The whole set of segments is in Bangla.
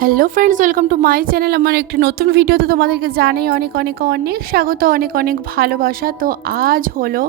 Hello friends, welcome to my channel. আমার একটি নতুন ভিডিওতে তোমাদেরকে জানাই অনেক অনেক অনেক স্বাগত, অনেক অনেক ভালোবাসা। তো আজ হলো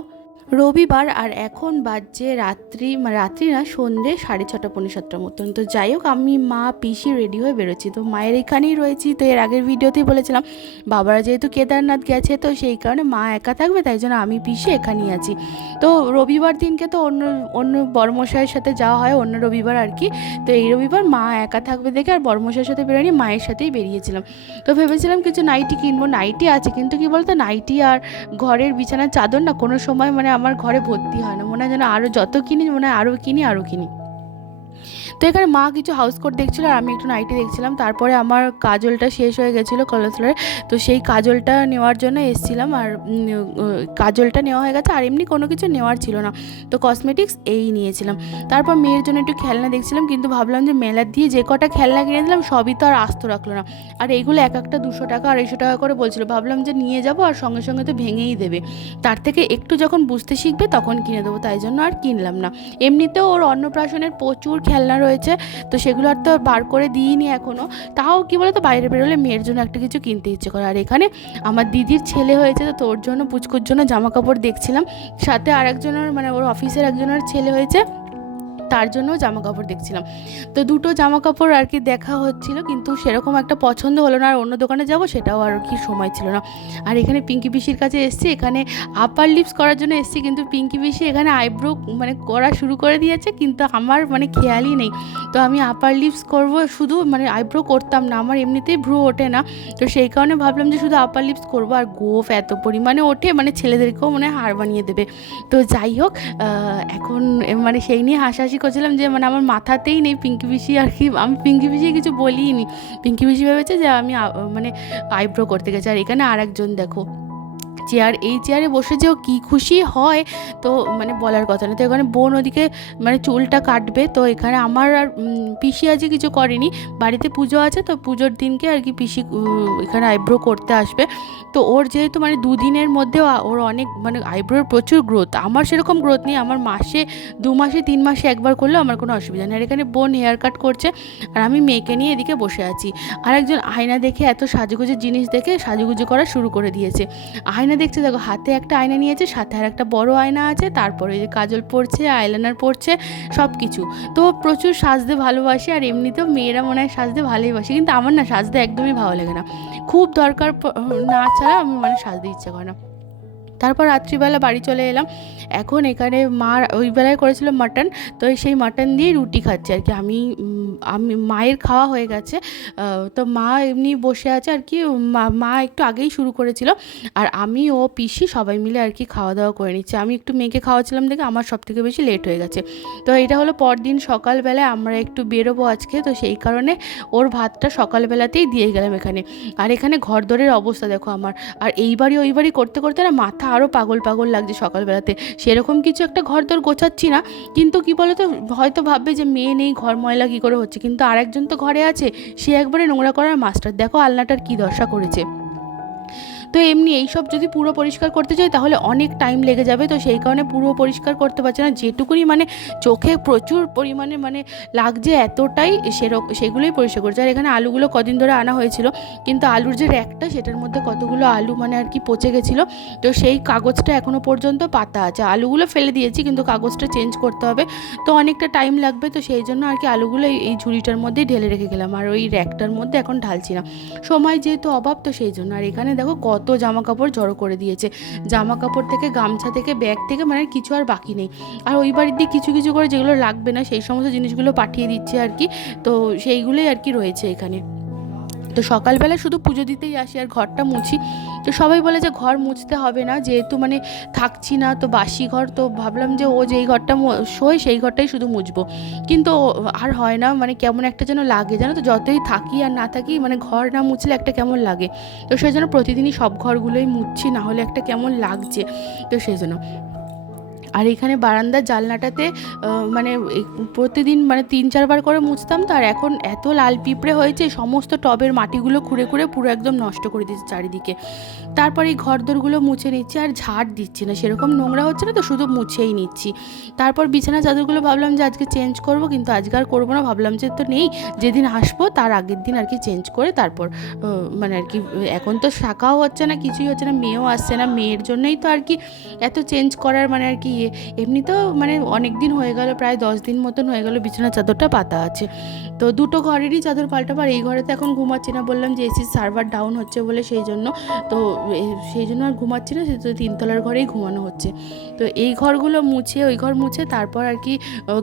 রবিবার আর এখন বাজছে রাত্রি না সন্ধ্যে 6:30 7:15 মতন। তো যাই হোক, আমি মা পিসি রেডি হয়ে বেরোচ্ছি। তো মায়ের এখানেই রয়েছি। তো এর আগের ভিডিওতেই বলেছিলাম বাবারা যেহেতু কেদারনাথ গেছে, তো সেই কারণে মা একা থাকবে, তাই জন্য আমি পিসি এখানেই আছি। তো রবিবার দিনকে তো অন্য অন্য বড়মশাইয়ের সাথে যাওয়া হয়, অন্য রবিবার আর কি। তো এই রবিবার মা একা থাকবে দেখে আর বড়মশাইয়ের সাথে বেরোয়নি, মায়ের সাথেই বেরিয়েছিলাম। তো ভেবেছিলাম কিছু নাইটি কিনবো, নাইটি আছে, কিন্তু কি বলতো, নাইটি আর ঘরের বিছানার চাদর না কোনো সময় আমার ঘরে ভর্তি হয় না, মনে হয় যেন আরও যত কিনি মনে হয় আরও কিনি। তো এখানে মা কিছু হাউস কোট দেখছিল আর আমি একটু নাইটি দেখছিলাম। তারপরে আমার কাজলটা শেষ হয়ে গেছিলো কলসলের, তো সেই কাজলটা নেওয়ার জন্য এসেছিলাম। আর কাজলটা নেওয়া হয়ে গেছে, আর এমনি কোনো কিছু নেওয়ার ছিল না। তো কসমেটিক্স এই নিয়েছিলাম। তারপর মেয়ের জন্য একটু খেলনা দেখছিলাম, কিন্তু ভাবলাম যে মেলার দিয়ে যে কটা খেলনা কিনে দিলাম সবই তো আর আস্ত রাখলো না। আর এইগুলো এক একটা 200 টাকা 250 টাকা করে বলছিল। ভাবলাম যে নিয়ে যাব আর সঙ্গে সঙ্গে তো ভেঙেই দেবে, তার থেকে একটু যখন বুঝতে শিখবে তখন কিনে দেবো, তাই জন্য আর কিনলাম না। এমনিতেও ওর অন্নপ্রাশনের প্রচুর খেলনা রয়েছে, তো সেগুলো আর তো বার করে দিইনি এখনও। তাও কি বলে, তো বাইরে বেরোলে মেয়ের জন্য একটা কিছু কিনতে ইচ্ছে করে। আর এখানে আমার দিদির ছেলে হয়েছে, তো তোর জন্য পুচকুর জন্য জামা কাপড় দেখছিলাম। সাথে আর একজনের ওর অফিসের একজনের ছেলে হয়েছে, তার জন্য জামা কাপড় দেখছিলাম। তো দুটো জামা কাপড় আর কি দেখা হচ্ছিল, কিন্তু সেরকম একটা পছন্দ হলো না। আর অন্য দোকানে যাব সেটাও আর কি সময় ছিল না। আর এখানে পিঙ্কি পিসির কাছে এসেছি, এখানে আপার লিপস করার জন্য এসেছি, কিন্তু পিঙ্কি পিসি এখানে আইব্রো করা শুরু করে দিয়েছে, কিন্তু আমার খেয়ালই নেই। তো আমি আপার লিপস করব, শুধু আইব্রো করতাম না, আমার এমনিতেই ভ্রু ওঠে না। তো সেই কারণে ভাবলাম যে শুধু আপার লিপস করবো। আর গোফ এত পরিমাণে ওঠে, ছেলেদেরকেও হার বানিয়ে দেবে। তো যাই হোক, এখন সেই নিয়ে হাসাহাসি করছিলাম যে আমার মাথাতেই নেই পিঙ্কি পিসি আর কি। আমি পিঙ্কি পিসি কিছু বলিনি, পিঙ্কি পিসি ভেবেছে যে আমি আইব্রো করতে গেছি। আর এখানে আর একজন দেখো চেয়ার, এই চেয়ারে বসে যে ও কী খুশি হয়, তো বলার কথা না। তো এখানে বোন ওদিকে চুলটা কাটবে। তো এখানে আমার আর পিসি আজকে কিছু করেনি, বাড়িতে পুজো আছে, তো পুজোর দিনকে আর কি পিসি এখানে আইব্রো করতে আসবে। তো ওর যেহেতু 2 দিনের মধ্যেও ওর অনেক আইব্রোর প্রচুর গ্রোথ, আমার সেরকম গ্রোথ নেই। আমার মাসে 2 মাসে 3 মাসে একবার করলেও আমার কোনো অসুবিধা নেই। আর এখানে বোন হেয়ার কাট করছে, আর আমি মেয়েকে নিয়ে এদিকে বসে আছি। আর একজন আয়না দেখে, এত সাজুগুজের জিনিস দেখে সাজুগুজু করা শুরু করে দিয়েছে। আয়না দেখছে, দেখো হাতে একটা আয়না নিয়েছে, সাথে আর একটা বড় আয়না আছে, তারপরে যে কাজল পরছে, আইলাইনার পরছে, সব কিছু। তো প্রচুর সাজতে ভালোবাসে, আর এমনিতেও মেয়েরা মনে হয় সাজতে ভালোই বাসে, কিন্তু আমার না সাজতে একদমই ভালো লাগে না। খুব দরকার না ছাড়া আমি সাজতে ইচ্ছে করে না। তারপর রাত্রিবেলা বাড়ি চলে এলাম। এখন এখানে মা ওই বেলায় করেছিল মাটন, তো সেই মাটন দিয়ে রুটি খাচ্ছে আর কি। আমি মায়ের খাওয়া হয়ে গেছে, তো মা এমনি বসে আছে আর কি। মা একটু আগেই শুরু করেছিল, আর আমি ও পিসি সবাই মিলে আর কি খাওয়া দাওয়া করে নিচ্ছে। আমি একটু মেয়েকে খাওয়াচ্ছিলাম দেখে আমার সব থেকে বেশি লেট হয়ে গেছে। তো এটা হলো পরদিন সকালবেলায় আমরা একটু বেরোবো আজকে, তো সেই কারণে ওর ভাতটা সকালবেলাতেই দিয়ে গেলাম এখানে। আর এখানে ঘরদোরের অবস্থা দেখো আমার। আর এই বাড়ি ওই বাড়ি করতে করতে না মাথা আরও পাগল পাগল লাগছে সকালবেলাতে। সেরকম কিছু একটা ঘরদোর গোছাচ্ছি না, কিন্তু কি বলো তো, হয়তো ভাববে যে মেয়ে নেই ঘর ময়লা কী করে হচ্ছে, কিন্তু আরেকজন তো ঘরে আছে, সে একবারে নোংরা করার মাস্টার। দেখো আলনাটার কী দশা করেছে। তো এমনি এইসব যদি পুরো পরিষ্কার করতে চাই তাহলে অনেক টাইম লেগে যাবে, তো সেই কারণে পুরো পরিষ্কার করতে পারছে না। যেটুকুনি চোখে প্রচুর পরিমাণে লাগছে এতটাই, সেগুলোই পরিষ্কার করছে। আর এখানে আলুগুলো কদিন ধরে আনা হয়েছিল, কিন্তু আলুর যে র্যাকটা সেটার মধ্যে কতগুলো আলু আর কি পচে গেছিলো, তো সেই কাগজটা এখনও পর্যন্ত পাতা আছে। আলুগুলো ফেলে দিয়েছি, কিন্তু কাগজটা চেঞ্জ করতে হবে, তো অনেকটা টাইম লাগবে। তো সেই জন্য আর কি আলুগুলো এই ঝুড়িটার মধ্যেই ঢেলে রেখে গেলাম, আর ওই র্যাকটার মধ্যে এখন ঢালছি না, সময় যেহেতু অভাব, তো সেই জন্য। আর এখানে দেখো কত জামা কাপড় জড়ো করে দিয়েছে, জামা কাপড় থেকে গামছা থেকে ব্যাগ থেকে কিছু আর বাকি নেই। আর ওই বাড়ির দিয়ে কিছু কিছু করে যেগুলো লাগবে না সেই সমস্ত জিনিসগুলো পাঠিয়ে দিচ্ছে আর কি, তো সেইগুলোই আর কি রয়েছে এখানে। তো সকালবেলা শুধু পুজো দিতেই আসি আর ঘরটা মুছি। তো সবাই বলে যে ঘর মুছতে হবে না, যেহেতু থাকছি না, তো বাসি ঘর, তো ভাবলাম যে ও যেই ঘরটা শোয় সেই ঘরটাই শুধু মুছবো, কিন্তু আর হয় না, কেমন একটা যেন লাগে জানো তো, যতই থাকি আর না থাকি ঘর না মুছলে একটা কেমন লাগে। তো সেই জন্য প্রতিদিনই সব ঘরগুলোই মুছছি, না হলে একটা কেমন লাগছে, তো সেই জন্য। আর এখানে বারান্দার জানলাটাতে মানে প্রতিদিন মানে 3-4 বার করে মুছতাম, তো আর এখন এত লাল পিঁপড়ে হয়েছে, সমস্ত টবের মাটিগুলো খুঁড়ে খুঁড়ে পুরো একদম নষ্ট করে দিয়েছে চারিদিকে। তারপর এই ঘরদোরগুলো মুছে নিচ্ছি, আর ঝাড় দিচ্ছি না, সেরকম নোংরা হচ্ছে না তো, শুধু মুছেই নিচ্ছি। তারপর বিছানা চাদরগুলো ভাবলাম যে আজকে চেঞ্জ করব, কিন্তু আজকে আর করবো না, ভাবলাম যে তো নেই, যেদিন আসবো তার আগের দিন আর কি চেঞ্জ করে তারপর মানে আর কি, এখন তো শাখাও হচ্ছে না, কিছুই হচ্ছে না, মেয়েও আসছে না, মেয়ের জন্যই তো আর কি এত চেঞ্জ করার মানে আর কি এমনি তো মানে অনেক দিন হয়ে গেল, প্রায় 10 দিন মতন হয়ে গেল বিছানা চাদরটা পাতা আছে। তো দুটো ঘরেরই চাদর পাল্টাবো, আর এই ঘরে তো এখন ঘুমাচ্ছি না, বললাম যে এসির সার্ভার ডাউন হচ্ছে বলে সেই জন্য, তো সেই জন্য আর ঘুমাচ্ছি না, সে তো 3তলার ঘরেই ঘুমানো হচ্ছে। তো এই ঘরগুলো মুছে ওই ঘর মুছে তারপর আর কি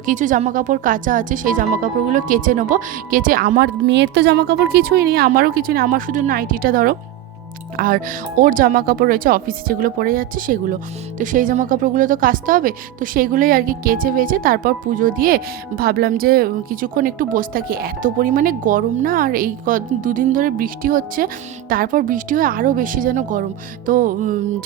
কিছু জামা কাপড় কাচা আছে, সেই জামা কাপড়গুলো কেচে নেবো। কেচে, আমার মেয়ের তো জামা কাপড় কিছুই নেই, আমারও কিছু নেই, আমার শুধু নাইটিটা ধরো, আর ওর জামা কাপড় রয়েছে অফিসে যেগুলো পরে যাচ্ছে সেগুলো, তো সেই জামা কাপড়গুলো তো কাচতে হবে, তো সেইগুলোই আর কি কেচে বেচে তারপর পুজো দিয়ে ভাবলাম যে কিছুক্ষণ একটু বসে থাকি। এত পরিমাণে গরম না, আর এই 2 দিন ধরে বৃষ্টি হচ্ছে, তারপর বৃষ্টি হয়ে আরও বেশি যেন গরম। তো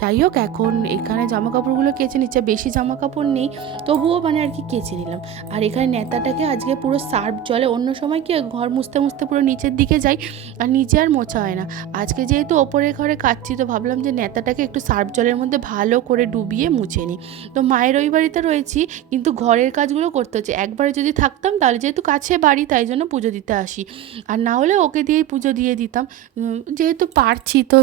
যাই হোক, এখন এখানে জামা কাপড়গুলো কেচে নিচ্ছে, বেশি জামা কাপড় নেই, তবুও মানে আর কি কেচে নিলাম। আর এখানে নেতাটাকে আজকে পুরো সার্ফ জলে, অন্য সময় কি ঘর মুছতে মুছতে পুরো নিচের দিকে যাই, আর নিচে আর মোছা হয় না, আজকে যেহেতু ওপরের ঘরে কাচ্ছি, তো ভাবলাম যে নেতাটাকে একটু সার্ফ জলের মধ্যে ভালো করে ডুবিয়ে মুছে নিই। তো মায়ের ওই বাড়িতে রয়েছি, কিন্তু ঘরের কাজগুলো করতে হচ্ছে। একবারে যদি থাকতাম তাহলে যেহেতু কাছে বাড়ি তাই জন্য পুজো দিতে আসি, আর না হলে ওকে দিয়েই পুজো দিয়ে দিতাম, যেহেতু পারছি তো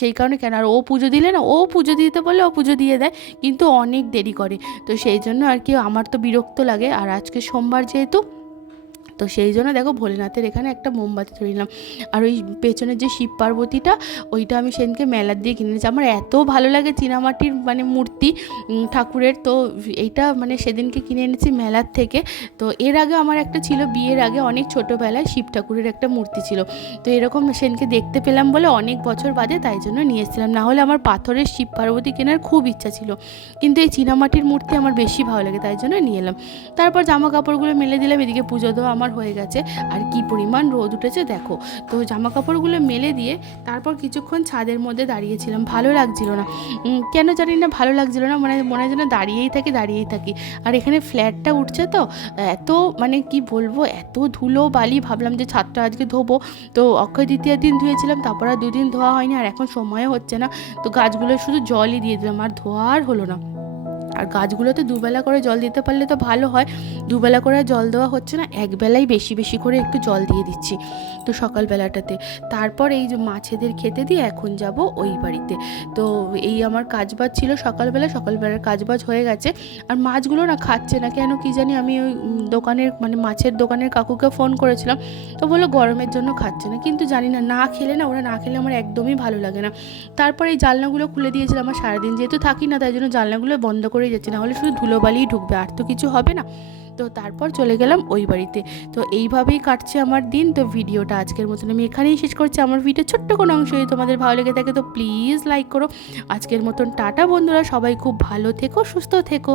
সেই কারণে। কেন, আর ও পুজো দিলে না, ও পুজো দিতে বললে ও পুজো দিয়ে দেয়, কিন্তু অনেক দেরি করে, তো সেই জন্য আর কি আমার তো বিরক্ত লাগে। আর আজকে সোমবার যেহেতু, তো সেই জন্য দেখো ভোলেনাথের এখানে একটা মোমবাতি ধরে নিলাম। আর ওই পেছনের যে শিব পার্বতীটা, ওইটা আমি সেদিনকে মেলার দিয়ে কিনে নিয়েছি। আমার এত ভালো লাগে চীনামাটির মানে মূর্তি ঠাকুরের, তো এইটা মানে সেদিনকে কিনে এনেছি মেলার থেকে। তো এর আগে আমার একটা ছিল, বিয়ের আগে অনেক ছোটোবেলায় শিব ঠাকুরের একটা মূর্তি ছিল, তো এরকম সেদিনকে দেখতে পেলাম বলে অনেক বছর বাদে তাই জন্য নিয়ে এসেছিলাম, না হলে আমার পাথরের শিব পার্বতী কেনার খুব ইচ্ছা ছিল, কিন্তু এই চীনামাটির মূর্তি আমার বেশি ভালো লাগে তাই জন্য নিয়ে এলাম। তারপর জামা কাপড়গুলো মেলে দিলাম, এদিকে পুজো দেওয়া আমার হয়ে গেছে। আর কি পরিমাণ রোদ উঠেছে দেখো, তো জামা কাপড়গুলো মেলে দিয়ে তারপর কিছুক্ষণ ছাদের মধ্যে দাঁড়িয়েছিলাম, ভালো লাগছিল না, কেন জানি না ভালো লাগছিল না, মানে মনে হয় যেন দাঁড়িয়েই থাকি। আর এখানে ফ্ল্যাটটা উঠছে তো, এত মানে কি বলবো, এত ধুলো বালি, ভাবলাম যে ছাদটা আজকে ধোবো, তো অক্ষয় তৃতীয়ার দিন ধুয়েছিলাম, তারপর আর 2 দিন ধোয়া হয়নি, আর এখন সময়ও হচ্ছে না, তো গাছগুলো শুধু জলই দিয়ে দিলাম, আর ধোয়া আর হলো না। আর গাছগুলোতে 2 বেলা করে জল দিতে পারলে তো ভালো হয়, 2 বেলা করে জল দেওয়া হচ্ছে না, 1 বেলাই বেশি বেশি করে একটু জল দিয়ে দিচ্ছি তো সকালবেলাটাতে। তারপর এই যে মাছেদের খেতে দিয়ে এখন যাব ওই বাড়িতে। তো এই আমার কাজবাজ ছিল সকালবেলার কাজবাজ হয়ে গেছে, আর মাছগুলো না খাচ্ছে না কেন কি জানি। আমি ওই দোকানের মানে মাছের দোকানের কাকুকে ফোন করেছিলাম, তো বললো গরমের জন্য খাচ্ছে না, কিন্তু জানি না, না খেলে আমার একদমই ভালো লাগে না। তারপর এই জানলাগুলো খুলে দিয়েছিলাম, আমার সারাদিন যেহেতু থাকি না তাই জন্য জানলাগুলো বন্ধ করে যাচ্ছি, না হলে শুধু ধুলোবালিই ঢুকবে, আর তো কিছু হবে না। তো তারপর চলে গেলাম ওই বাড়িতে। তো এইভাবেই কাটছে আমার দিন। তো ভিডিওটা আজকের মতন আমি এখানেই শেষ করছি। আমার ভিডিও ছোট্ট কোনো অংশ যদি তোমাদের ভালো লেগে থাকে তো প্লিজ লাইক করো। আজকের মতন টাটা বন্ধুরা, সবাই খুব ভালো থেকো, সুস্থ থেকো।